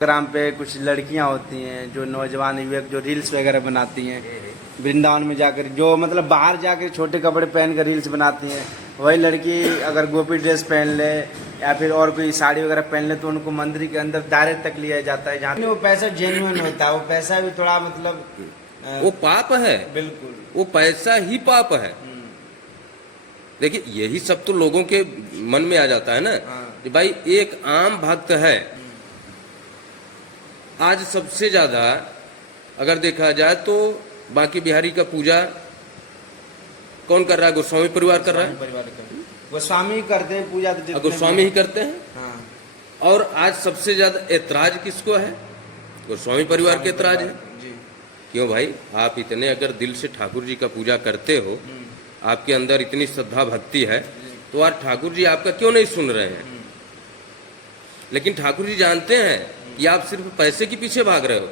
Instagram पे कुछ लड़कियां होती हैं जो नौजवान युवक जो रील्स वगैरह बनाती हैं वृंदावन में जाकर, जो मतलब बाहर जाकर छोटे कपड़े पहन कर रील्स बनाती हैं। वही लड़की अगर गोपी ड्रेस पहन ले या फिर और कोई साड़ी वगैरह पहन ले तो उनको मंदिर के अंदर डायरेक्ट तक लिया जाता है, जहाँ वो पैसा जेन्युइन होता है। वो पैसा भी थोड़ा मतलब वो पाप है, बिल्कुल वो पैसा ही पाप है। देखिए यही सब तो लोगों के मन में आ जाता है ना कि भाई एक आम भक्त है। आज सबसे ज्यादा अगर देखा जाए तो बांके बिहारी का पूजा कौन कर रहा है? गोस्वामी परिवार कर रहा है। गोस्वामी करते हैं पूजा, तो गोस्वामी ही करते हैं। हाँ। और आज सबसे ज्यादा ऐतराज किसको है? गोस्वामी परिवार के ऐतराज है। क्यों भाई? आप इतने अगर दिल से ठाकुर जी का पूजा करते हो, आपके अंदर इतनी श्रद्धा भक्ति है, तो आज ठाकुर जी आपका क्यों नहीं सुन रहे हैं? लेकिन ठाकुर जी जानते हैं कि आप सिर्फ पैसे के पीछे भाग रहे हो।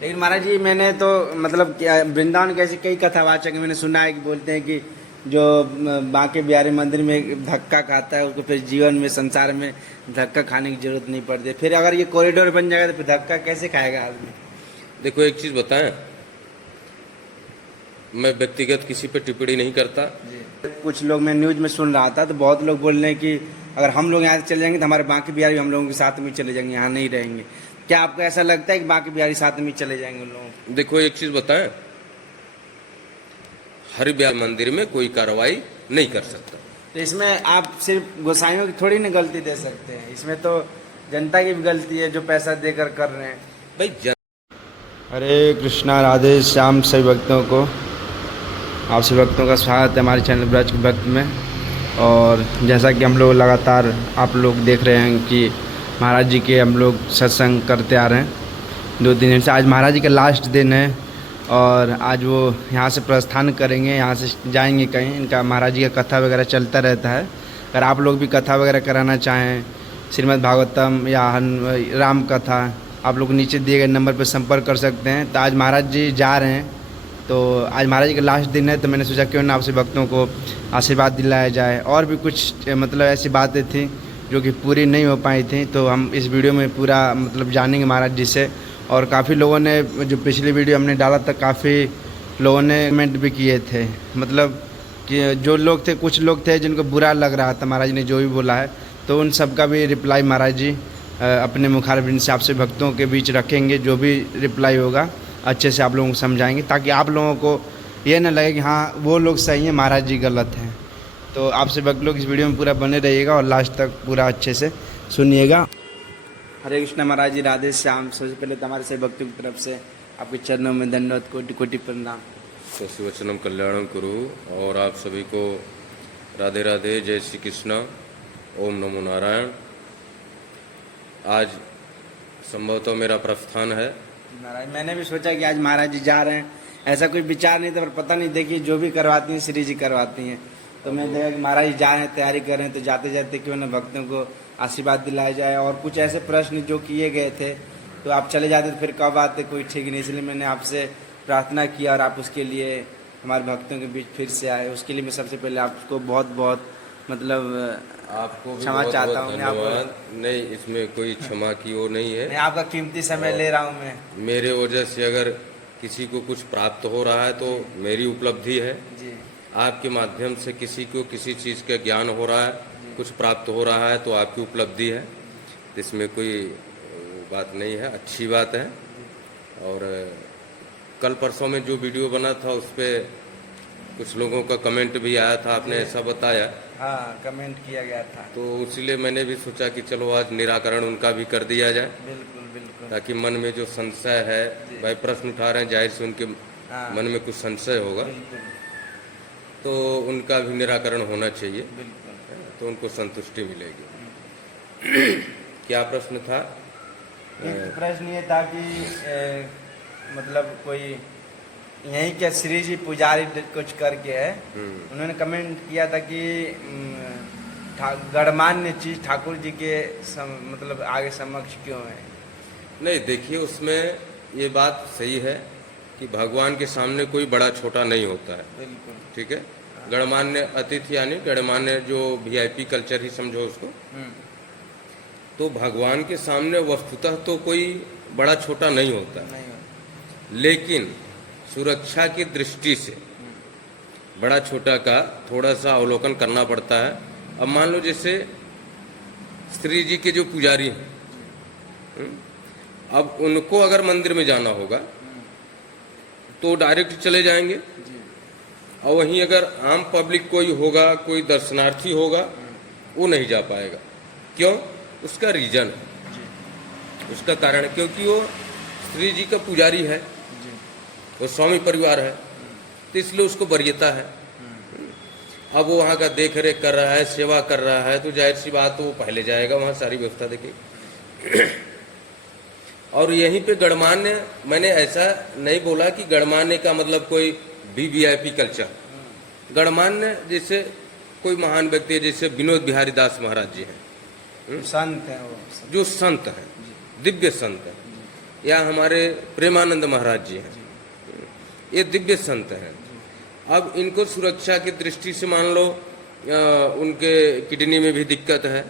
लेकिन महाराज जी मैंने तो मतलब वृंदावन के ऐसे कई कथावाचक मैंने सुना है कि बोलते हैं कि जो बांके बिहारी मंदिर में धक्का खाता है उसको फिर जीवन में संसार में धक्का खाने की जरूरत नहीं पड़ती। फिर अगर ये कॉरिडोर बन जाएगा तो फिर धक्का कैसे खाएगा आदमी? देखो एक चीज बताएं, मैं व्यक्तिगत किसी पे टिप्पणी नहीं करता। कुछ लोग मैं न्यूज में सुन रहा था तो बहुत लोग बोल रहे हैं कि अगर हम लोग यहाँ से चले जाएंगे तो हमारे बांके बिहारी हम लोगों के साथ में चले जाएंगे, यहाँ नहीं रहेंगे। क्या आपको ऐसा लगता है कि बांके बिहारी साथ में चले जाएंगे उन लोगों को? देखो एक चीज बताएं, हर बिहार मंदिर में कोई कार्रवाई नहीं कर सकता। तो इसमें आप सिर्फ गोसाइयों की थोड़ी ना गलती दे सकते हैं, इसमें तो जनता की भी गलती है जो पैसा देकर कर रहे हैं भाई। हरे कृष्णा, राधे श्याम सभी भक्तों को, आप सभी भक्तों का स्वागत है हमारे चैनल ब्रज के भक्त में। और जैसा कि हम लोग लगातार आप लोग देख रहे हैं कि महाराज जी के हम लोग सत्संग करते आ रहे हैं 2 दिन से। आज महाराज जी का लास्ट दिन है और आज वो यहाँ से प्रस्थान करेंगे, यहाँ से जाएंगे कहीं। इनका महाराज जी का कथा वगैरह चलता रहता है। अगर आप लोग भी कथा वगैरह कराना चाहें, श्रीमद् भागवतम या राम कथा, आप लोग नीचे दिए गए नंबर पर संपर्क कर सकते हैं। तो आज महाराज जी जा रहे हैं, तो आज महाराज जी का लास्ट दिन है, तो मैंने सोचा क्यों ना आपसे भक्तों को आशीर्वाद दिलाया जाए। और भी कुछ मतलब ऐसी बातें थी जो कि पूरी नहीं हो पाई थी, तो हम इस वीडियो में पूरा मतलब जानेंगे महाराज जी से। और काफ़ी लोगों ने जो पिछली वीडियो हमने डाला था, काफ़ी लोगों ने कमेंट भी किए थे, मतलब कि जो लोग थे, कुछ लोग थे जिनको बुरा लग रहा था महाराज जी ने जो भी बोला है, तो उन सब का भी रिप्लाई महाराज जी अपने मुखारबिंद से आपसे भक्तों के बीच रखेंगे। जो भी रिप्लाई होगा अच्छे से आप लोगों को समझाएंगे, ताकि आप लोगों को ये ना लगे कि हाँ वो लोग सही हैं, महाराज जी गलत हैं। तो आपसे भक्त लोग इस वीडियो में पूरा बने रहिएगा और लास्ट तक पूरा अच्छे से सुनिएगा। हरे कृष्ण महाराज जी, राधे श्याम। सबसे पहले तो हमारे सभी भक्तों की तरफ से आपके चरणों में दंडवत, कोटि कोटि प्रणाम। वचनम कल्याणम करो। और आप सभी को राधे राधे, जय श्री कृष्ण, ओम नमो नारायण। आज संभवतः मेरा प्रस्थान है। महाराज मैंने भी सोचा कि आज महाराज जी जा रहे हैं, ऐसा कोई विचार नहीं था, पर पता नहीं, देखिए जो भी करवाती हैं श्री जी करवाती हैं। तो मैं देखा कि महाराज जी जा रहे हैं, तैयारी कर रहे हैं, तो जाते जाते क्यों ना भक्तों को आशीर्वाद दिलाया जाए। और कुछ ऐसे प्रश्न जो किए गए थे तो आप चले जाते तो फिर कब आते कोई ठीक नहीं, इसलिए मैंने आपसे प्रार्थना किया और आप उसके लिए हमारे भक्तों के बीच फिर से आए। उसके लिए मैं सबसे पहले आपको बहुत बहुत मतलब आपको क्षमा चाहता हूँ। नहीं, इसमें कोई क्षमा की वो नहीं है। मैं आपका कीमती समय ले रहा हूँ। मैं मेरे वजह से अगर किसी को कुछ प्राप्त हो रहा है तो मेरी उपलब्धि है जी। आपके माध्यम से किसी को किसी चीज़ का ज्ञान हो रहा है, कुछ प्राप्त हो रहा है तो आपकी उपलब्धि है। इसमें कोई बात नहीं है, अच्छी बात है। और कल परसों में जो वीडियो बना था उस पर कुछ लोगों का कमेंट भी आया था, आपने ऐसा बताया। हाँ, कमेंट किया गया था, तो इसलिए मैंने भी सोचा कि चलो आज निराकरण उनका भी कर दिया जाए। बिल्कुल बिल्कुल। ताकि मन में जो संशय है, भाई प्रश्न उठा रहे हैं, जाहिर से उनके मन में कुछ संशय होगा, तो उनका भी निराकरण होना चाहिए, तो उनको संतुष्टि मिलेगी। क्या प्रश्न था? प्रश्न ये था कि मतलब कोई यहीं के श्री जी पुजारी कुछ करके है, उन्होंने कमेंट किया था कि गणमान्य चीज ठाकुर जी के मतलब आगे समक्ष क्यों है? नहीं, देखिए उसमें ये बात सही है कि भगवान के सामने कोई बड़ा छोटा नहीं होता है। बिल्कुल ठीक है। गणमान्य अतिथि यानी गणमान्य जो वीआईपी कल्चर ही समझो उसको। तो भगवान के सामने वस्तुतः तो कोई बड़ा छोटा नहीं होता, लेकिन सुरक्षा की दृष्टि से बड़ा छोटा का थोड़ा सा अवलोकन करना पड़ता है। अब मान लो जैसे श्री जी के जो पुजारी हैं, अब उनको अगर मंदिर में जाना होगा तो डायरेक्ट चले जाएंगे, और वहीं अगर आम पब्लिक कोई होगा, कोई दर्शनार्थी होगा, वो नहीं जा पाएगा। क्यों? उसका रीजन है, उसका कारण है क्योंकि वो श्री जी का पुजारी है, वो स्वामी परिवार है, तो इसलिए उसको वरीयता है। अब वो वहाँ का देख रेख कर रहा है, सेवा कर रहा है, तो जाहिर सी बात वो पहले जाएगा, वहाँ सारी व्यवस्था देखेगी। और यहीं पे गणमान्य, मैंने ऐसा नहीं बोला कि गणमान्य का मतलब कोई वीवीआईपी कल्चर। गणमान्य जैसे कोई महान व्यक्ति है, जैसे विनोद बिहारी दास महाराज जी हैं, संत है वो, जो संत हैं, दिव्य संत हैं, या हमारे प्रेमानंद महाराज जी हैं, ये दिव्य संत हैं। अब इनको सुरक्षा की दृष्टि से मान लो उनके किडनी में भी दिक्कत है,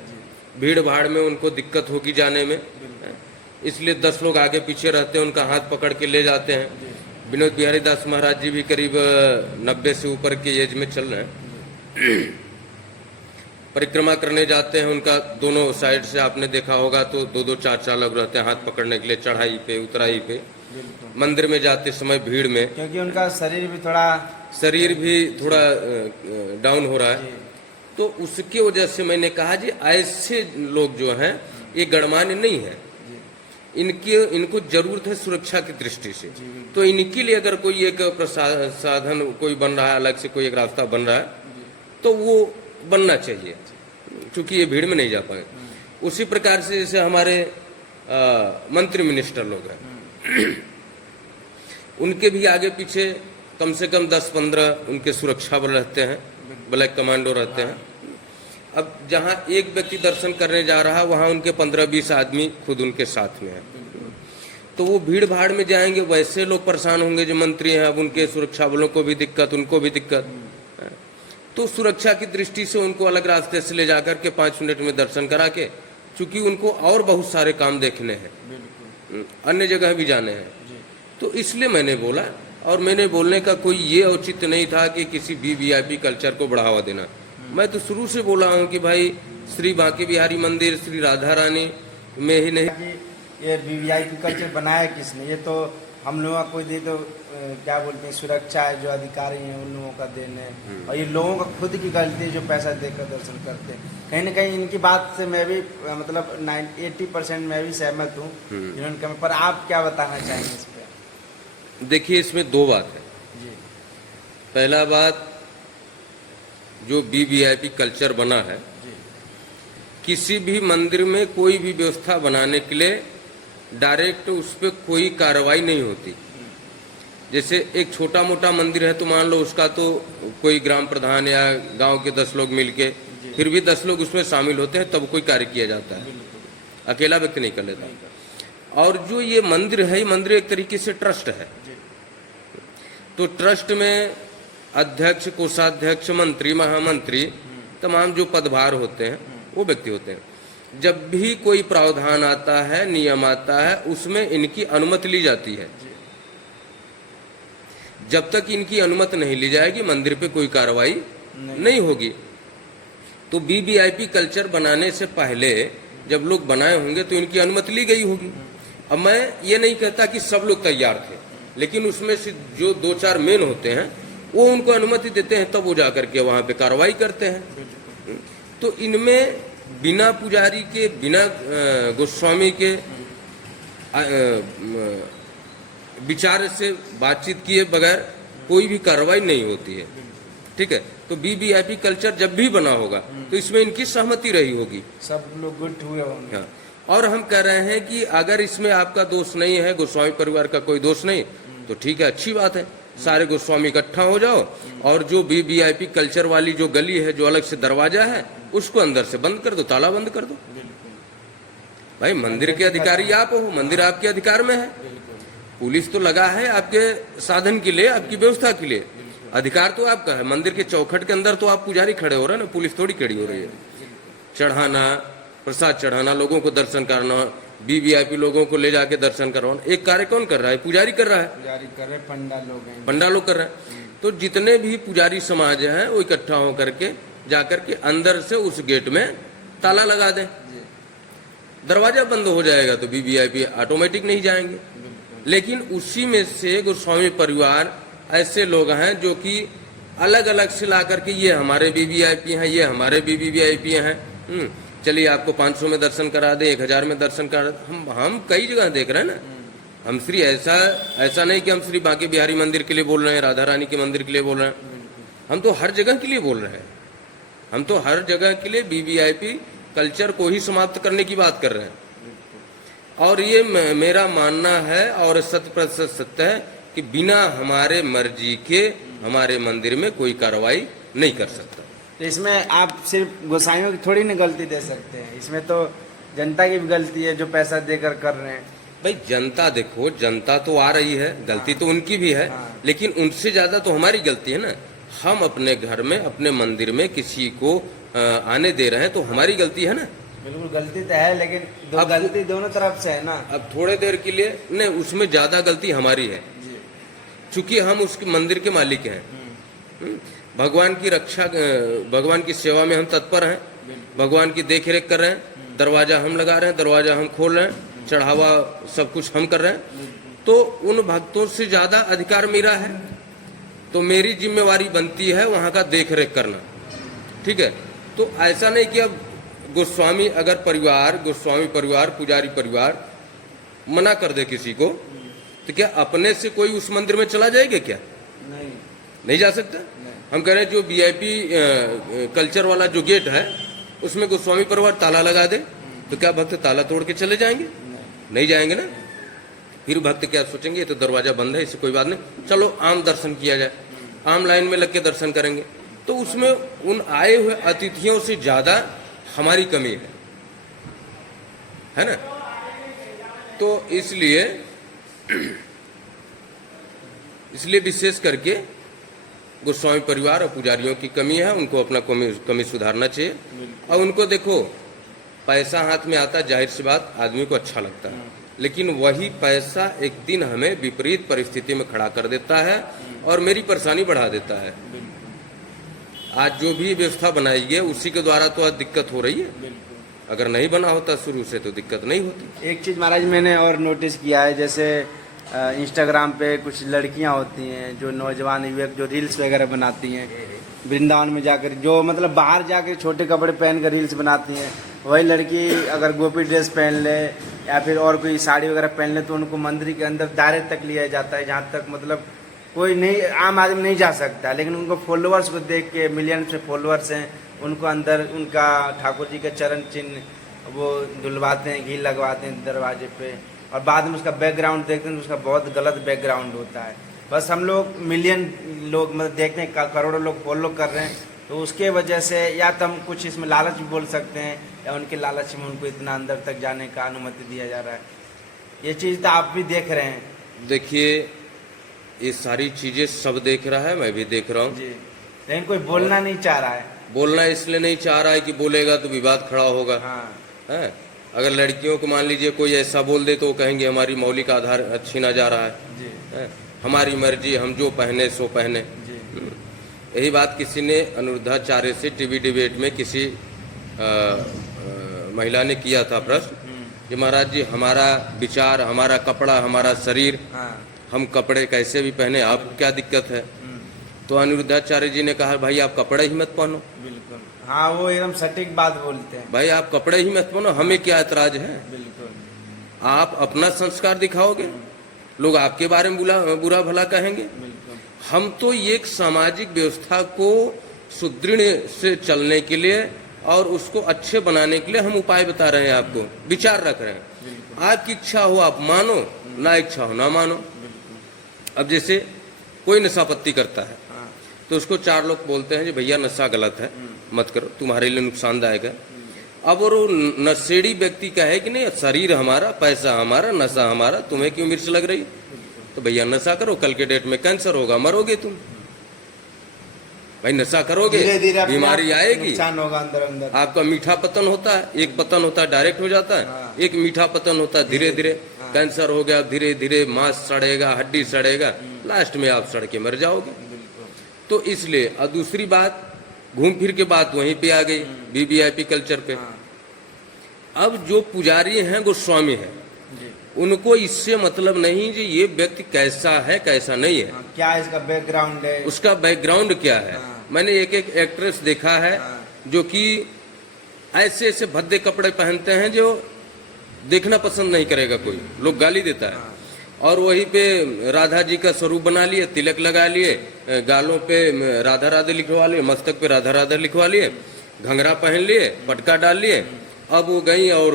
भीड़ भाड़ में उनको दिक्कत होगी जाने में, इसलिए 10 लोग आगे पीछे रहते हैं, उनका हाथ पकड़ के ले जाते हैं। विनोद बिहारी दास महाराज जी भी करीब 90 से ऊपर की एज में चल रहे हैं, परिक्रमा करने जाते हैं, उनका दोनों साइड से आपने देखा होगा तो 2-2 4-4 लोग रहते हैं हाथ पकड़ने के लिए, चढ़ाई पे उतराई पे। मंदिर में जाते समय भीड़ में, क्योंकि उनका शरीर भी थोड़ा डाउन हो रहा है, तो उसकी वजह से मैंने कहा जी ऐसे लोग जो हैं ये गणमान्य नहीं है, इनको जरूरत है सुरक्षा की दृष्टि से। तो इनके लिए अगर कोई एक साधन कोई बन रहा है, अलग से कोई एक रास्ता बन रहा है, तो वो बनना चाहिए, क्योंकि ये भीड़ में नहीं जा पाए। उसी प्रकार से जैसे हमारे मंत्री मिनिस्टर लोग हैं, उनके भी आगे पीछे कम से कम 10-15 उनके सुरक्षा बल रहते हैं, ब्लैक कमांडो रहते हैं। अब जहाँ एक व्यक्ति दर्शन करने जा रहा है, वहाँ उनके 15-20 आदमी खुद उनके साथ में है, तो वो भीड़ भाड़ में जाएंगे, वैसे लोग परेशान होंगे जो मंत्री हैं। अब उनके सुरक्षा बलों को भी दिक्कत, उनको भी दिक्कत, तो सुरक्षा की दृष्टि से उनको अलग रास्ते से ले जाकर के 5 मिनट में दर्शन करा के, चूंकि उनको और बहुत सारे काम देखने हैं, अन्य जगह भी जाने हैं, तो इसलिए मैंने बोला। और मैंने बोलने का कोई ये औचित्य नहीं था कि किसी वीवीआईपी कल्चर को बढ़ावा देना। मैं तो शुरू से बोला हूँ कि भाई श्री बांके बिहारी मंदिर, श्री राधा रानी में ही नहीं, ये वीवीआईपी कल्चर बनाया किसने? ये तो हम लोगों का कोई दे तो क्या बोलते हैं, सुरक्षा है, जो अधिकारी हैं उन लोगों का देन है, और ये लोगों का खुद की गलती है जो पैसा देकर दर्शन करते हैं। कहीं ना कहीं इनकी बात से मैं भी मतलब 80% मैं भी सहमत हूँ जिन्होंने कहा। पर आप क्या बताना चाहेंगे इस पर? देखिए, इसमें 2 बात है जी। पहला बात, जो वीवीआईपी कल्चर बना है, किसी भी मंदिर में कोई भी व्यवस्था बनाने के लिए डायरेक्ट उस पर कोई कार्रवाई नहीं होती। जैसे एक छोटा मोटा मंदिर है, तो मान लो उसका तो कोई ग्राम प्रधान या गांव के 10 लोग मिलके, फिर भी 10 लोग उसमें शामिल होते हैं, तब कोई कार्य किया जाता है, अकेला व्यक्ति नहीं कर लेता। और जो ये मंदिर है, ये मंदिर एक तरीके से ट्रस्ट है, तो ट्रस्ट में अध्यक्ष, कोषाध्यक्ष, मंत्री, महामंत्री, तमाम जो पदभार होते हैं वो व्यक्ति होते हैं। जब भी कोई प्रावधान आता है, नियम आता है, उसमें इनकी अनुमति ली जाती है। जब तक इनकी अनुमति नहीं ली जाएगी, मंदिर पे कोई कार्रवाई नहीं होगी। तो वीवीआईपी कल्चर बनाने से पहले जब लोग बनाए होंगे तो इनकी अनुमति ली गई होगी। अब मैं ये नहीं कहता कि सब लोग तैयार थे, लेकिन उसमें से जो 2-4 मेन होते हैं वो उनको अनुमति देते हैं, तब वो जाकर के वहां पे कार्रवाई करते हैं। तो इनमें बिना पुजारी के, बिना गोस्वामी के विचार से बातचीत किए बगैर कोई भी कार्रवाई नहीं होती है, ठीक है। तो वीवीआईपी कल्चर जब भी बना होगा तो इसमें इनकी सहमति रही होगी, सब लोग गुट हुए होंगे। हाँ। और हम कह रहे हैं कि अगर इसमें आपका दोष नहीं है, गोस्वामी परिवार का कोई दोष नहीं, तो ठीक है, अच्छी बात है, सारे गोस्वामी इकट्ठा हो जाओ, और जो वीवीआईपी कल्चर वाली जो गली है, जो अलग से दरवाजा है, उसको अंदर से बंद कर दो, ताला बंद कर दो। भाई मंदिर के अधिकारी आप हो, मंदिर आपके अधिकार में है, पुलिस तो लगा है आपके साधन के लिए, आपकी व्यवस्था के लिए, अधिकार तो आपका है। मंदिर के चौखट के अंदर तो आप पुजारी खड़े हो रहे हैं ना, पुलिस थोड़ी खड़ी हो रही है। चढ़ाना, प्रसाद चढ़ाना, लोगों को दर्शन कराना, वीवीआईपी लोगों को ले जाके दर्शन करवाना, एक कार्य कौन कर रहा है? पुजारी कर रहा है, पुजारी कर रहे, पंडा लोग हैं, पंडा लोग कर रहे हैं। तो जितने भी पुजारी समाज हैं वो इकट्ठा होकर के जाकर के अंदर से उस गेट में ताला लगा दें, दरवाजा बंद हो जाएगा तो वीवीआईपी ऑटोमेटिक नहीं जाएंगे। लेकिन उसी में से गोस्वामी परिवार ऐसे लोग हैं जो कि अलग अलग से ला करके ये हमारे वीवीआईपी हैं, ये हमारे वीवीआईपी हैं, चलिए आपको 500 में दर्शन करा दे, 1000 में दर्शन करा दे। हम कई जगह देख रहे हैं ना, हम श्री ऐसा नहीं कि हम श्री बांके बिहारी मंदिर के लिए बोल रहे हैं, राधा रानी के मंदिर के लिए बोल रहे हैं, हम तो हर जगह के लिए बोल रहे हैं। हम तो हर जगह के लिए वीवीआईपी कल्चर को ही समाप्त करने की बात कर रहे हैं। और ये मेरा मानना है और 100% सत्य है कि बिना हमारे मर्जी के हमारे मंदिर में कोई कार्रवाई नहीं कर सकता। तो इसमें आप सिर्फ गोसाइयों की थोड़ी ना गलती दे सकते हैं, इसमें तो जनता की भी गलती है जो पैसा देकर कर रहे हैं। भाई जनता, देखो जनता तो आ रही है, गलती तो उनकी भी है, लेकिन उनसे ज्यादा तो हमारी गलती है ना। हम अपने घर में, अपने मंदिर में किसी को आने दे रहे हैं तो हमारी गलती है ना। बिल्कुल गलती तो है, लेकिन गलती दोनों तरफ से है ना। अब थोड़े देर के लिए नहीं, उसमें ज्यादा गलती हमारी है, चूंकि हम उसके मंदिर के मालिक हैं। भगवान की रक्षा, भगवान की सेवा में हम तत्पर हैं, भगवान की देख रेख कर रहे हैं, दरवाजा हम लगा रहे हैं, दरवाजा हम खोल रहे हैं, चढ़ावा सब कुछ हम कर रहे हैं। तो उन भक्तों से ज्यादा अधिकार मेरा है, तो मेरी जिम्मेवारी बनती है वहां का देख रेख करना, ठीक है। तो ऐसा नहीं कि अब गोस्वामी अगर परिवार, गोस्वामी परिवार, पुजारी परिवार मना कर दे किसी को, तो क्या अपने से कोई उस मंदिर में चला जाएगा? क्या नहीं जा सकता। हम कह रहे हैं जो वीआईपी कल्चर वाला जो गेट है उसमें गोस्वामी परिवार ताला लगा दे, तो क्या भक्त ताला तोड़ के चले जाएंगे? नहीं जाएंगे ना। फिर भक्त क्या सोचेंगे, ये तो दरवाजा बंद है, इससे कोई बात नहीं, चलो आम दर्शन किया जाए, आम लाइन में लग के दर्शन करेंगे। तो उसमें उन आए हुए अतिथियों से ज्यादा हमारी कमी है ना। तो इसलिए विशेष करके गोस्वामी परिवार और पुजारियों की कमी है, उनको अपना कमी सुधारना चाहिए। और उनको देखो, पैसा हाथ में आता, जाहिर सी बात आदमी को अच्छा लगता है, लेकिन वही पैसा एक दिन हमें विपरीत परिस्थिति में खड़ा कर देता है और मेरी परेशानी बढ़ा देता है। आज जो भी व्यवस्था बनाई है उसी के द्वारा तो आज दिक्कत हो रही है, अगर नहीं बना होता शुरू से तो दिक्कत नहीं होती। एक चीज़ महाराज मैंने और नोटिस किया है, जैसे इंस्टाग्राम पे कुछ लड़कियां होती हैं जो नौजवान युवक जो रील्स वगैरह बनाती हैं, वृंदावन में जाकर जो मतलब बाहर जाकर छोटे कपड़े पहन कर रील्स बनाती हैं, वही लड़की अगर गोपी ड्रेस पहन ले या फिर और कोई साड़ी वगैरह पहन ले तो उनको मंदिर के अंदर दायरे तक लिया जाता है, जहाँ तक मतलब कोई नहीं, आम आदमी नहीं जा सकता। लेकिन उनको फॉलोअर्स को देख के, मिलियन से फॉलोअर्स हैं, उनको अंदर उनका ठाकुर जी का चरण चिन्ह वो धुलवाते हैं, घी लगवाते हैं दरवाजे पे, और बाद में उसका बैकग्राउंड देखते हैं तो उसका बहुत गलत बैकग्राउंड होता है। बस हम लोग मिलियन लोग मतलब देखते हैं, करोड़ों लोग फॉलो कर रहे हैं, तो उसके वजह से या तो हम कुछ इसमें लालच भी बोल सकते हैं, या उनके लालच में उनको इतना अंदर तक जाने का अनुमति दिया जा रहा है। ये चीज़ तो आप भी देख रहे हैं। देखिए, ये सारी चीजें सब देख रहा है, मैं भी देख रहा हूँ, लेकिन कोई बोलना नहीं चाह रहा है। बोलना इसलिए नहीं चाह रहा है कि बोलेगा तो विवाद खड़ा होगा। है, अगर लड़कियों को मान लीजिए कोई ऐसा बोल दे तो वो कहेंगे हमारी मौलिक आधार छीना जा रहा है, हमारी मर्जी, हम जो पहने सो पहने। यही बात किसी ने अनुरुद्धाचार्य से टीवी डिबेट में किसी महिला ने किया था प्रश्न कि महाराज जी, हमारा विचार, हमारा कपड़ा, हमारा शरीर, हम कपड़े कैसे भी पहने, आपको क्या दिक्कत है? तो अनिरुद्धाचार्य जी ने कहा, भाई आप कपड़े ही मत पहनो। बिल्कुल, हाँ, वो एकदम सटीक बात बोलते हैं, भाई आप कपड़े ही मत पहनो, हमें क्या ऐतराज है? बिल्कुल, आप अपना संस्कार दिखाओगे, लोग आपके बारे में बुरा भला कहेंगे। हम तो एक सामाजिक व्यवस्था को सुदृढ़ से चलने के लिए और उसको अच्छे बनाने के लिए हम उपाय बता रहे हैं, आपको विचार रख रहे हैं। आपकी इच्छा हो आप मानो, ना इच्छा हो ना मानो। अब जैसे कोई नशापत्ती करता है तो उसको चार लोग बोलते हैं जी भैया नशा गलत है, मत करो, तुम्हारे लिए नुकसानदायक है। अब वो नशेड़ी व्यक्ति कहे कि नहीं, शरीर हमारा, पैसा हमारा, नशा हमारा, तुम्हें क्यों मिर्च लग रही? तो भैया नशा करो, कल के डेट में कैंसर होगा, मरोगे तुम। भाई नशा करोगे धीरे धीरे अपने बीमारी आप आएगी, नुकसान होगा अंदर अंदर। आपका मीठा पतन होता है, एक पतन होता है डायरेक्ट हो जाता है, हाँ। एक मीठा पतन होता है धीरे धीरे। हाँ। कैंसर हो गया, धीरे धीरे मांस सड़ेगा, हड्डी सड़ेगा, लास्ट में आप सड़ के मर जाओगे। तो इसलिए, और दूसरी बात, घूम फिर के बात वहीं पे आ गई, वीवीआईपी कल्चर पे। हाँ। अब जो पुजारी हैं, गोस्वामी हैं, जी। उनको इससे मतलब नहीं कि ये व्यक्ति कैसा है कैसा नहीं है, हाँ, क्या इसका बैकग्राउंड है, उसका बैकग्राउंड क्या है। हाँ। मैंने एक एक एक्ट्रेस देखा है हाँ। जो कि ऐसे ऐसे भद्दे कपड़े पहनते हैं जो देखना पसंद नहीं करेगा, कोई लोग गाली देता है। हाँ। और वहीं पे राधा जी का स्वरूप बना लिए, तिलक लगा लिए, गालों पे राधा राधे लिखवा लिए, मस्तक पे राधा राधे लिखवा लिए, घंघरा पहन लिए, पटका डाल लिए। अब वो गई और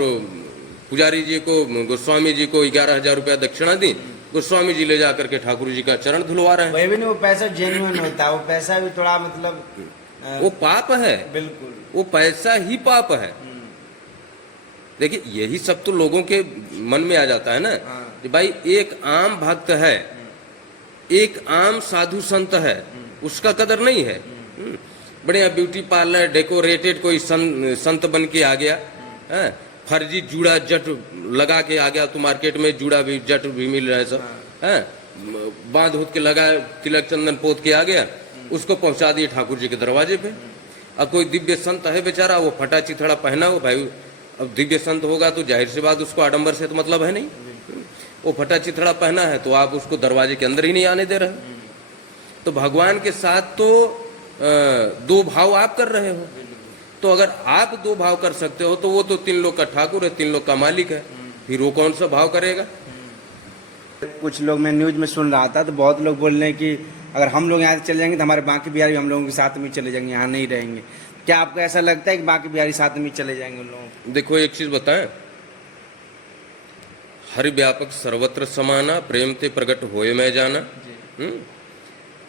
पुजारी जी को, गोस्वामी जी को 11,000 रुपया दक्षिणा दी, गोस्वामी जी ले जाकर के ठाकुर जी का चरण धुलवा रहे हैं। वही भी नहीं, वो पैसा जेन्युइन होता है, वो पैसा भी थोड़ा मतलब वो पाप है, बिल्कुल। वो पैसा ही पाप है। देखिए, यही सब तो लोगों के मन में आ जाता है ना हाँ। कि भाई एक आम भक्त है, एक आम साधु संत है, उसका कदर नहीं है। बढ़िया ब्यूटी पार्लर डेकोरेटेड कोई संत बन के आ गया है, फर्जी जूड़ा जट लगा के आ गया, तो मार्केट में जूड़ा भी जट भी मिल रहा है सब है, बांध होत के लगा, तिलक चंदन पोत के आ गया, उसको पहुंचा दिए ठाकुर जी के दरवाजे पे। अब कोई दिव्य संत है बेचारा, वो फटा चिथड़ा पहना हो भाई, अब दिव्य संत होगा तो जाहिर सी बात उसको आडंबर से तो मतलब है नहीं, वो फटा चिथड़ा पहना है तो आप उसको दरवाजे के अंदर ही नहीं आने दे रहे। तो भगवान के साथ तो दो भाव आप कर रहे हो, तो अगर आप दो भाव कर सकते हो तो वो तो 3 लोग का ठाकुर है, 3 लोग का मालिक है, फिर वो कौन सा भाव करेगा। कुछ लोग, मैं न्यूज में सुन रहा था तो बहुत लोग बोल रहे हैं कि अगर हम लोग यहाँ से चले जाएंगे तो हमारे बाकी बिहारी हम लोगों के साथ में चले जाएंगे, यहाँ नहीं रहेंगे। क्या आपको ऐसा लगता है कि बाकी बिहारी साथ में चले जाएंगे उन लोगों को? देखो एक चीज बताएं, हरि व्यापक सर्वत्र समाना, प्रेम ते प्रकट होए मैं जाना।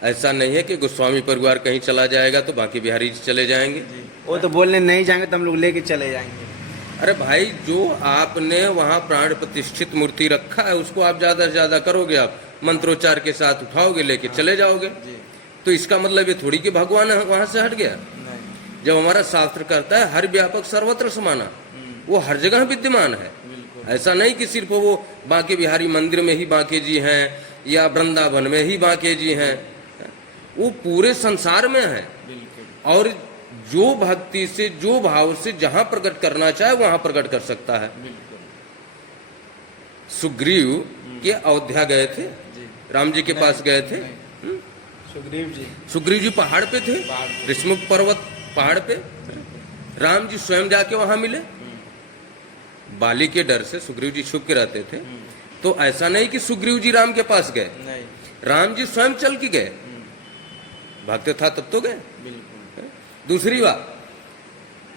ऐसा नहीं है कि गोस्वामी परिवार कहीं चला जाएगा तो बाकी बिहारी चले जाएंगे। वो तो बोलने नहीं जाएंगे तो हम लोग लेके चले जाएंगे। अरे भाई, जो आपने वहां प्राण प्रतिष्ठित मूर्ति रखा है उसको आप ज्यादा से ज्यादा करोगे, आप मंत्रोच्चार के साथ उठाओगे, लेके चले जाओगे, तो इसका मतलब ये थोड़ी कि भगवान वहां से हट गया। जब हमारा शास्त्र करता है हर व्यापक सर्वत्र समाना, वो हर जगह विद्यमान है। ऐसा नहीं कि सिर्फ वो बांके बिहारी मंदिर में ही बांके जी हैं या वृंदावन में ही बांके जी हैं, वो पूरे संसार में है। और जो भक्ति से, जो भाव से जहां प्रकट करना चाहे वहां प्रकट कर सकता है। सुग्रीव के अयोध्या गए थे, राम जी के पास गए थे। सुग्रीव जी पहाड़ पे थे, ऋषमुख पर्वत पहाड़ पे, राम जी स्वयं जाके वहां मिले। बाली के डर से सुग्रीव जी छुप के रहते थे, तो ऐसा नहीं कि सुग्रीव जी राम के पास गए, राम जी स्वयं चल के गए, भक्त था तब तो गए। दूसरी बात,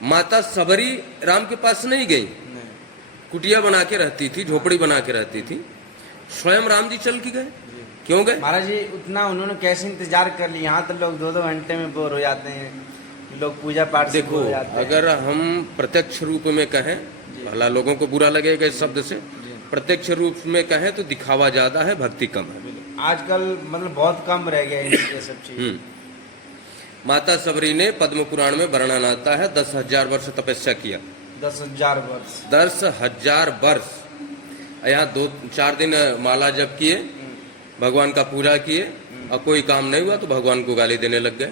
माता सबरी राम के पास नहीं गई, कुटिया बना के रहती थी, झोपड़ी बना के रहती थी, स्वयं राम जी चल के गए। क्यों गए? महाराज जी उतना उन्होंने कैसे इंतजार कर लिया? यहाँ तो लोग 2-2 घंटे में बोर हो जाते हैं, लोग पूजा पाठ से देखो, बोर हो जाते हैं। अगर हम प्रत्यक्ष रूप में कहें, भला लोगों को बुरा लगेगा इस शब्द से, प्रत्यक्ष रूप में कहें तो दिखावा ज्यादा है, भक्ति कम है। आजकल मतलब बहुत कम रह गया ये सब चीज। माता सबरी ने पद्म पुराण में वर्णन आता है 10,000 वर्ष तपस्या किया। 10,000 वर्ष। 10,000 वर्ष यहाँ 2-4 दिन माला जप किए, भगवान का पूजा किए, और कोई काम नहीं हुआ तो भगवान को गाली देने लग गए।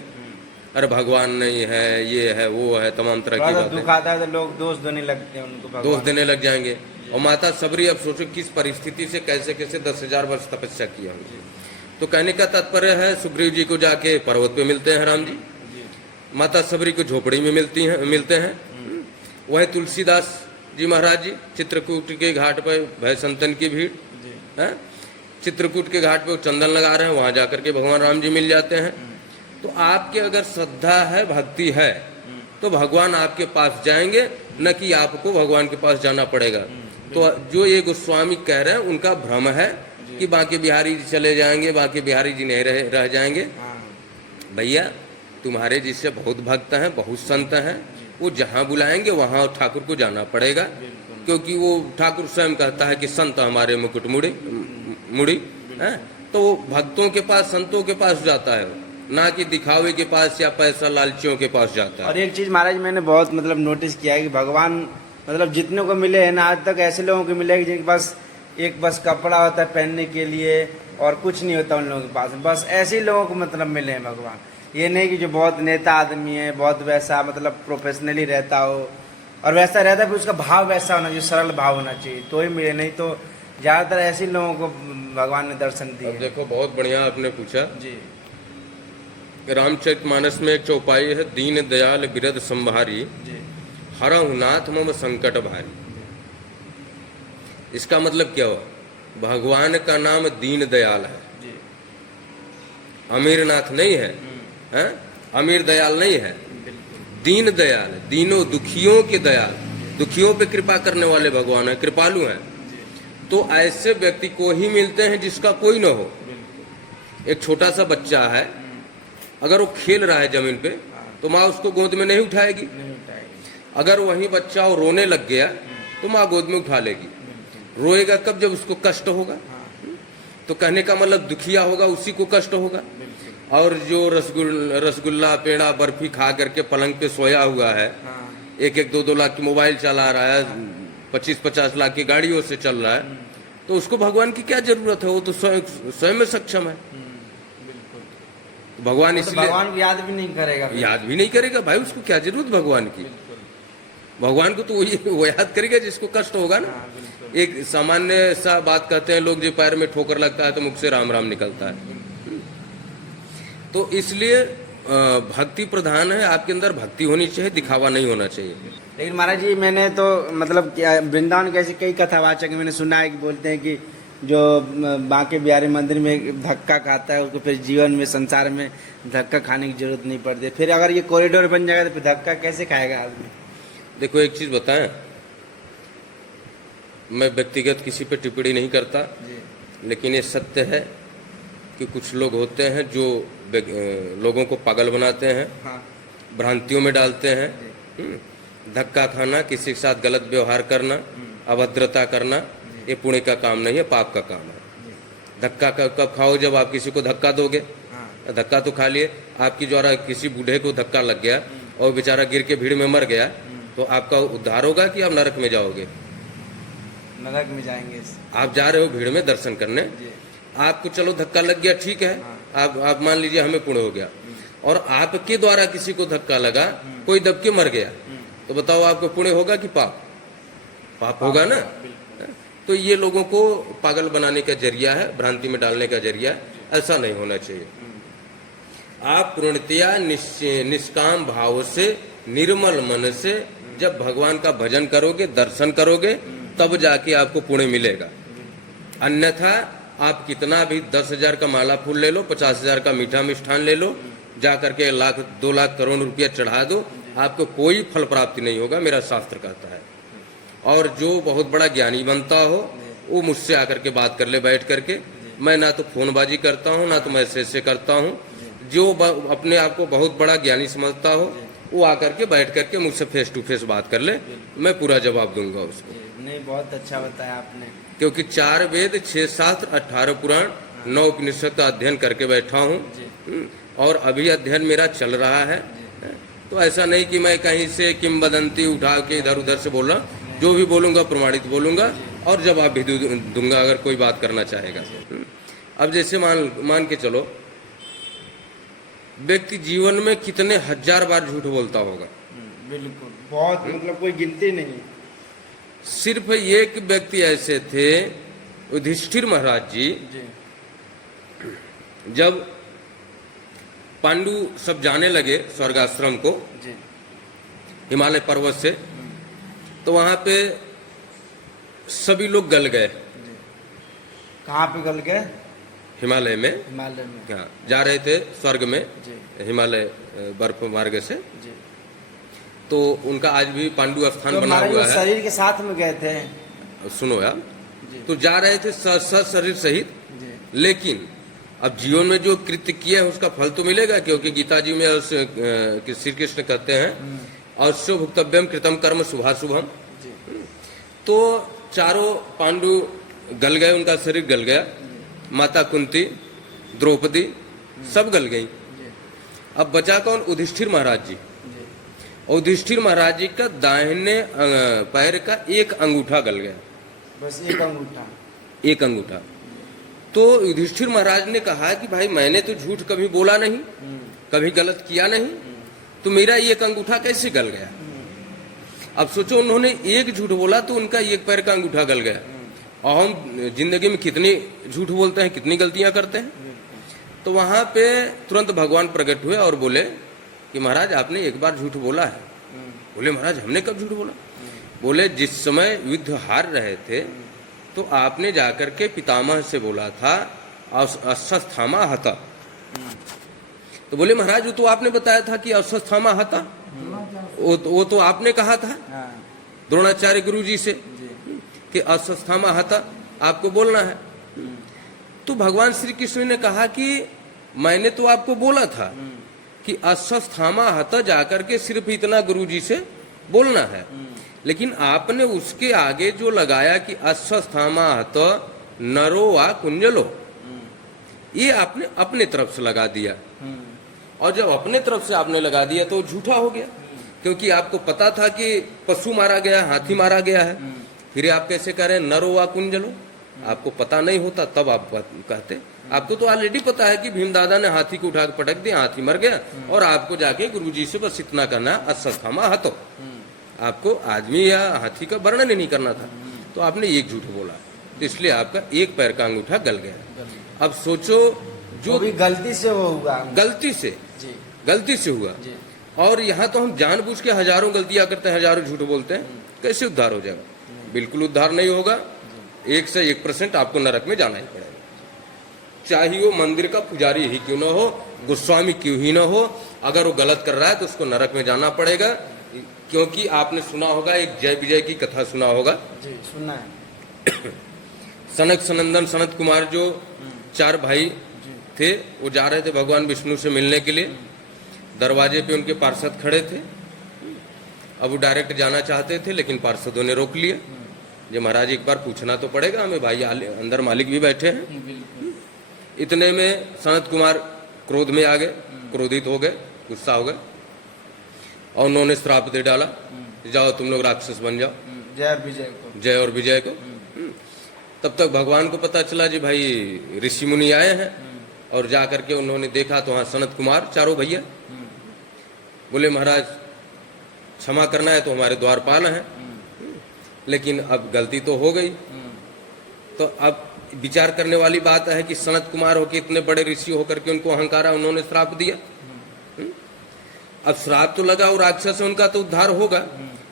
अरे भगवान नहीं है, ये है, वो है, तमाम तरह की बातें। दुख आता है तो लोग दोष देने लगते हैं उनको, दोष देने लग जाएंगे। और माता सबरी, अब सोचो किस परिस्थिति से कैसे कैसे 10,000 वर्ष तपस्या किया होगी। तो कहने का तात्पर्य है, सुग्रीव जी को जाके पर्वत पे मिलते हैं राम जी, माता सबरी को झोपड़ी में मिलते हैं। वही तुलसीदास जी महाराज जी चित्रकूट के घाट पर, भय संतन की भीड़ है, चित्रकूट के घाट पे चंदन लगा रहे हैं, वहां जाकर के भगवान राम जी मिल जाते हैं। तो आपके अगर श्रद्धा है, भक्ति है, तो भगवान आपके पास जाएंगे, न कि आपको भगवान के पास जाना पड़ेगा। तो जो ये गोस्वामी कह रहे हैं उनका भ्रम है कि बाकी बिहारी जी चले जाएंगे, बाकी बिहारी जी नहीं रह जाएंगे। भैया, तुम्हारे जिससे बहुत भक्त हैं, बहुत संत हैं, वो जहाँ बुलाएंगे वहाँ ठाकुर को जाना पड़ेगा, क्योंकि वो ठाकुर स्वयं कहता है कि संत हमारे मुकुट मुड़ी है। तो वो भक्तों के पास, संतों के पास जाता है, ना कि दिखावे के पास या पैसा लालचियों के पास जाता है। और एक चीज महाराज मैंने बहुत मतलब नोटिस किया है कि भगवान मतलब जितने को मिले हैं ना आज तक ऐसे लोगों को मिले हैं कि जिनके पास एक बस कपड़ा होता है पहनने के लिए और कुछ नहीं होता उन लोगों के पास, बस ऐसे ही लोगों को मतलब मिले हैं भगवान। ये नहीं कि जो बहुत नेता आदमी है, बहुत वैसा मतलब प्रोफेशनली रहता हो और वैसा रहता है, फिर उसका भाव वैसा होना चाहिए, सरल भाव होना चाहिए तो ही मिले, नहीं तो ज़्यादातर ऐसे ही लोगों को भगवान ने दर्शन दिए। अब देखो बहुत बढ़िया आपने पूछा। जी रामचरितमानस में एक चौपाई है, दीन दयाल बिरद संभारी, जी हरहु नाथ मम संकट भारी। इसका मतलब क्या हुआ? भगवान का नाम दीन दयाल है, जी अमीर नाथ नहीं है, हैं? अमीर दयाल नहीं है, दीन दयाल, दीनों दुखियों के दयाल, दुखियों पे कृपा करने वाले भगवान है, कृपालु हैं। तो ऐसे व्यक्ति को ही मिलते हैं जिसका कोई न हो। एक छोटा सा बच्चा है, अगर वो खेल रहा है जमीन पे तो माँ उसको गोद में नहीं उठाएगी। अगर वही बच्चा वो रोने लग गया तो माँ गोद में उठा लेगी। रोएगा कब? जब उसको कष्ट होगा। तो कहने का मतलब दुखिया होगा उसी को कष्ट होगा। और जो रसगुल्ला पेड़ा बर्फी खा करके पलंग पे सोया हुआ है, 1-2 लाख की मोबाइल चला रहा है, 25-50 लाख की गाड़ियों से चल रहा है, तो उसको भगवान की क्या जरूरत है? वो तो स्वयं में सक्षम है। भगवान इसलिए भगवान को याद भी नहीं करेगा, याद भी नहीं करेगा भाई, उसको क्या जरूरत भगवान की? भगवान को तो वो याद करेगा जिसको कष्ट होगा ना। एक सामान्य सा बात कहते हैं लोग, जो पैर में ठोकर लगता है तो मुख से राम राम निकलता है। तो इसलिए भक्ति प्रधान है, आपके अंदर भक्ति होनी चाहिए, दिखावा नहीं होना चाहिए। लेकिन महाराज जी मैंने तो मतलब वृंदावन के ऐसे कई कथावाचक मैंने सुना है कि बोलते हैं कि जो बांके बिहारी मंदिर में धक्का खाता है उसको फिर जीवन में संसार में धक्का खाने की जरूरत नहीं पड़ती। फिर अगर ये कॉरिडोर बन जाएगा तो फिर धक्का कैसे खाएगा आदमी? देखो एक चीज बताएं, मैं व्यक्तिगत किसी पे टिप्पणी नहीं करता, लेकिन ये सत्य है कि कुछ लोग होते हैं जो लोगों को पागल बनाते हैं, हाँ। भ्रांतियों में डालते हैं। धक्का खाना, किसी के साथ गलत व्यवहार करना, अभद्रता करना, ये पुण्य का काम नहीं है, पाप का काम है। धक्का कब खाओ? जब आप किसी को धक्का दोगे। धक्का तो खा लिए, आपकी द्वारा किसी बूढ़े को धक्का लग गया और बेचारा गिर के भीड़ में मर गया, तो आपका उद्धार होगा कि आप नरक में जाओगे? नरक में जाएंगे। आप जा रहे हो भीड़ में दर्शन करने, आपको चलो धक्का लग गया, ठीक है, आप मान लीजिए हमें पुण्य हो गया, और आपके द्वारा किसी को धक्का लगा, कोई दब के मर गया, तो बताओ आपको पुण्य होगा कि पाप? पाप होगा ना। तो ये लोगों को पागल बनाने का जरिया है, भ्रांति में डालने का जरिया है, ऐसा नहीं होना चाहिए। आप पूर्णतया निष्काम भाव से, निर्मल मन से जब भगवान का भजन करोगे, दर्शन करोगे, तब जाके आपको पुण्य मिलेगा। अन्यथा आप कितना भी 10,000 का माला फूल ले लो, 50,000 का मीठा मिष्ठान ले लो, जा करके 1,00,000, 2 लाख, करोड़ रुपया चढ़ा दो, आपको कोई फल प्राप्ति नहीं होगा, मेरा शास्त्र कहता है। और जो बहुत बड़ा ज्ञानी बनता हो वो मुझसे आकर के बात कर ले बैठ करके। मैं ना तो फोनबाजी करता हूँ, ना तो मैं ऐसे करता हूँ। जो अपने आप को बहुत बड़ा ज्ञानी समझता हो वो आकर के बैठ करके मुझसे फेस टू फेस बात कर ले, मैं पूरा जवाब दूंगा उसको। नहीं, बहुत अच्छा बताया आपने। क्योंकि 4 वेद, 6 शास्त्र, 18 पुराण, 9 उपनिषद का अध्ययन करके बैठा हूँ, और अभी अध्ययन मेरा चल रहा है। तो ऐसा नहीं कि मैं कहीं से किंवदंती उठा के इधर उधर से बोल रहा, जो भी बोलूंगा प्रमाणित बोलूंगा और जवाब भी दूंगा अगर कोई बात करना चाहेगा। अब जैसे मान के चलो, व्यक्ति जीवन में कितने 1000 बार झूठ बोलता होगा? बिल्कुल, बहुत, मतलब कोई गिनती नहीं। सिर्फ एक व्यक्ति ऐसे थे, युधिष्ठिर महाराज जी, जब पांडु सब जाने लगे स्वर्गाश्रम को हिमालय पर्वत से, तो वहां पे सभी लोग गल गए। कहाँ पे गल गए? हिमालय में। हिमालय में हाँ, जा रहे थे स्वर्ग में हिमालय बर्फ मार्ग से। तो उनका आज भी पांडु स्थान तो बना हुआ है। शरीर के साथ में गए थे। सुनो यार, तो जा रहे थे शरीर सहित, लेकिन अब जीवन में जो कृत्य किया है उसका फल तो मिलेगा, क्योंकि गीता जी में श्री कृष्ण कहते हैं अवश्य भुक्तव्यम कृतम कर्म शुभाशुभम। तो चारों पांडु गल गए, उनका शरीर गल गया, माता कुंती, द्रौपदी सब गल गई। अब बचा कौन? युधिष्ठिर महाराज जी। जी। युधिष्ठिर महाराज जी का दाहिने पैर का एक अंगूठा गल गया, बस एक अंगूठा। एक अंगूठा। तो युधिष्ठिर महाराज ने कहा कि भाई मैंने तो झूठ कभी बोला नहीं, कभी गलत किया नहीं, तो मेरा एक अंगूठा कैसे गल गया? अब सोचो, उन्होंने एक झूठ बोला तो उनका एक पैर का अंगूठा गल गया। और हम जिंदगी में कितनी झूठ बोलते हैं, कितनी गलतियां करते हैं। तो वहां पे तुरंत भगवान प्रकट हुए और बोले कि महाराज आपने एक बार झूठ बोला है। बोले महाराज हमने कब झूठ बोला? बोले जिस समय युद्ध हार रहे थे तो आपने जाकर के पितामह से बोला था अश्वत्थामा हता। तो बोले महाराज वो तो आपने बताया था कि अश्वत्थामा हता, वो तो आपने कहा था द्रोणाचार्य गुरु जी से कि अश्वत्थामा हता आपको बोलना है। तो भगवान श्री कृष्ण ने कहा कि मैंने तो आपको बोला था कि अश्वत्थामा हता जाकर के सिर्फ इतना गुरु जी से बोलना है, लेकिन आपने उसके आगे जो लगाया कि अश्वत्थामा हता नरो वा कुंजलो, ये आपने अपने तरफ से लगा दिया। और जब अपने तरफ से आपने लगा दिया तो झूठा हो गया, क्योंकि आपको पता था कि पशु मारा गया, हाथी मारा गया है, फिर आप कैसे कह रहे हैं नरो वा कुंजलो? आपको पता नहीं होता तब आप कहते। आपको तो ऑलरेडी पता है कि भीम दादा ने हाथी को उठा के पटक दिया, हाथी मर गया, और आपको जाके गुरुजी से बस इतना करना अश्वत्थामा हतो। आपको आदमी या हाथी का वर्णन ही नहीं करना था, तो आपने एक झूठ बोला, तो इसलिए आपका एक पैर का अंगूठा गल गया। अब सोचो, जो भी गलती से वो हुआ, गलती से हुआ, और यहाँ तो हम जानबूझ के हजारों गलतियां करते हैं, हजारों झूठ बोलते हैं, कैसे उद्धार हो जाएगा? बिल्कुल उद्धार नहीं होगा। 1 से 1% आपको नरक में जाना ही पड़ेगा, चाहे वो मंदिर का पुजारी ही क्यों ना हो, गोस्वामी क्यों ही ना हो। अगर वो गलत कर रहा है तो उसको नरक में जाना पड़ेगा। क्योंकि आपने सुना होगा, एक जय विजय की कथा सुना होगा। जी, सुना है। सनक सनंदन सनत कुमार जो 4 भाई थे, वो जा रहे थे भगवान विष्णु से मिलने के लिए। दरवाजे पे उनके पार्षद खड़े थे। अब वो डायरेक्ट जाना चाहते थे, लेकिन पार्षदों ने रोक लिया। जो महाराज एक बार पूछना तो पड़ेगा हमें, भाई अंदर मालिक भी बैठे हैं। इतने में सनत कुमार क्रोध में आ गए, क्रोधित हो गए, गुस्सा हो गए, और उन्होंने श्राप दे डाला, जाओ तुम लोग राक्षस बन जाओ, जय और विजय को। तब तक भगवान को पता चला जी भाई ऋषि मुनि आए हैं, और जाकर के उन्होंने देखा तो वहां सनत कुमार 4 भैया। बोले महाराज क्षमा करना है तो हमारे द्वारपाल हैं, लेकिन अब गलती तो हो गई। तो अब विचार करने वाली बात है कि सनत कुमार होकर इतने बड़े ऋषि होकर के उनको अहंकार, उन्होंने श्राप दिया। अब श्राप तो लगा और राक्षस है, उनका तो उद्धार होगा,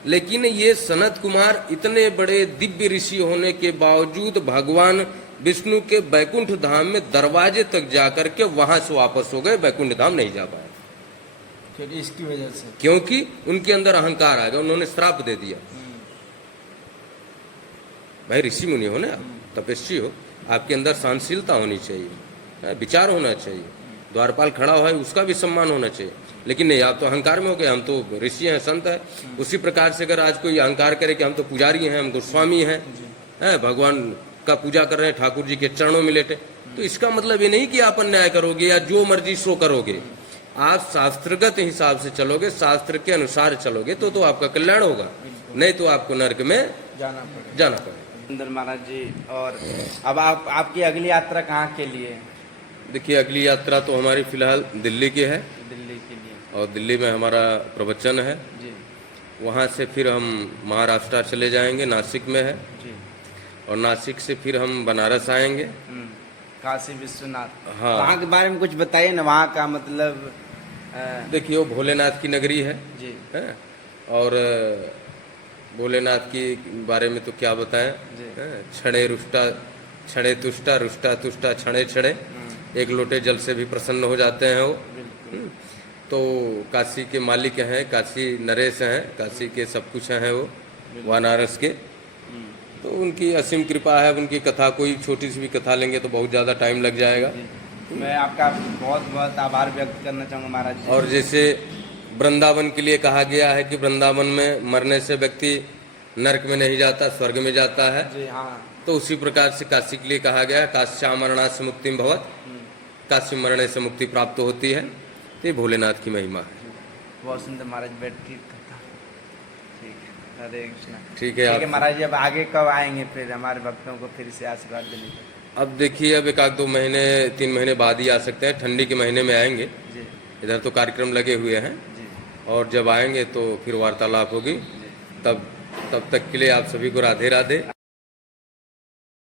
लेकिन ये सनत कुमार इतने बड़े दिव्य ऋषि होने के बावजूद भगवान विष्णु के बैकुंठ धाम में दरवाजे तक जाकर के वहां से वापस हो गए, बैकुंठ धाम नहीं जा पाए। फिर इसकी वजह से, क्योंकि उनके अंदर अहंकार आ गया, उन्होंने श्राप दे दिया। भाई ऋषि मुनि हो ना, तपस्वी हो, आपके अंदर सहनशीलता होनी चाहिए, विचार होना चाहिए। द्वारपाल खड़ा हुआ है उसका भी सम्मान होना चाहिए, लेकिन नहीं, आप तो अहंकार में हो गए, हम तो ऋषि हैं, संत है। उसी प्रकार से अगर आज कोई अहंकार करे कि हम तो पुजारी हैं, हम गोस्वामी हैं, भगवान का पूजा कर रहे हैं, ठाकुर जी के चरणों में लेटे, तो इसका मतलब ये नहीं कि आप अन्याय करोगे या जो मर्जी सो करोगे। आप शास्त्रगत हिसाब से चलोगे, शास्त्र के अनुसार चलोगे तो आपका कल्याण होगा, नहीं तो आपको नरक में जाना पड़ेगा। सुंदर महाराज जी, और अब आपकी अगली यात्रा कहाँ के लिए? देखिए अगली यात्रा तो हमारी फिलहाल दिल्ली की है, दिल्ली के लिए, और दिल्ली में हमारा प्रवचन है जी। वहाँ से फिर हम महाराष्ट्र चले जाएंगे, नासिक में है जी। और नासिक से फिर हम बनारस आएंगे, काशी विश्वनाथ। हाँ, वहाँ के बारे में कुछ बताइए ना, वहाँ का मतलब। देखिए वो भोलेनाथ की नगरी है जी, है? और भोलेनाथ के बारे में तो क्या बताएं, छड़े रुष्टा छड़े तुष्टा रुष्टा तुष्टा छड़े छड़े, एक लोटे जल से भी प्रसन्न हो जाते हैं वो। तो काशी के मालिक हैं, काशी नरेश हैं, काशी के सब कुछ हैं वो, वाराणसी के। तो उनकी असीम कृपा है, उनकी कथा, कोई छोटी सी भी कथा लेंगे तो बहुत ज़्यादा टाइम लग जाएगा। मैं आपका बहुत बहुत आभार व्यक्त करना चाहूँगा महाराज जी। और जैसे वृंदावन के लिए कहा गया है कि वृंदावन में मरने से व्यक्ति नरक में नहीं जाता, स्वर्ग में जाता है जी, हाँ। तो उसी प्रकार से काशी के लिए कहा गया है काश्या मरणात् मुक्तिम भवत्, काशी मरने से मुक्ति प्राप्त होती है। तो ये भोलेनाथ की महिमा है। बहुत सुंदर महाराज, बैठ था। ठीक है, हरे कृष्णा। ठीक है ठीक है महाराज जी, अब आगे कब आएंगे फिर हमारे भक्तों को फिर से आशीर्वाद देने के? अब देखिए, अब 1-2 महीने 3 महीने बाद ही आ सकते हैं, ठंडी के महीने में आएंगे। जी इधर तो कार्यक्रम लगे हुए हैं, जी और जब आएंगे तो फिर वार्तालाप होगी। जी। तब तक के लिए आप सभी को राधे राधे।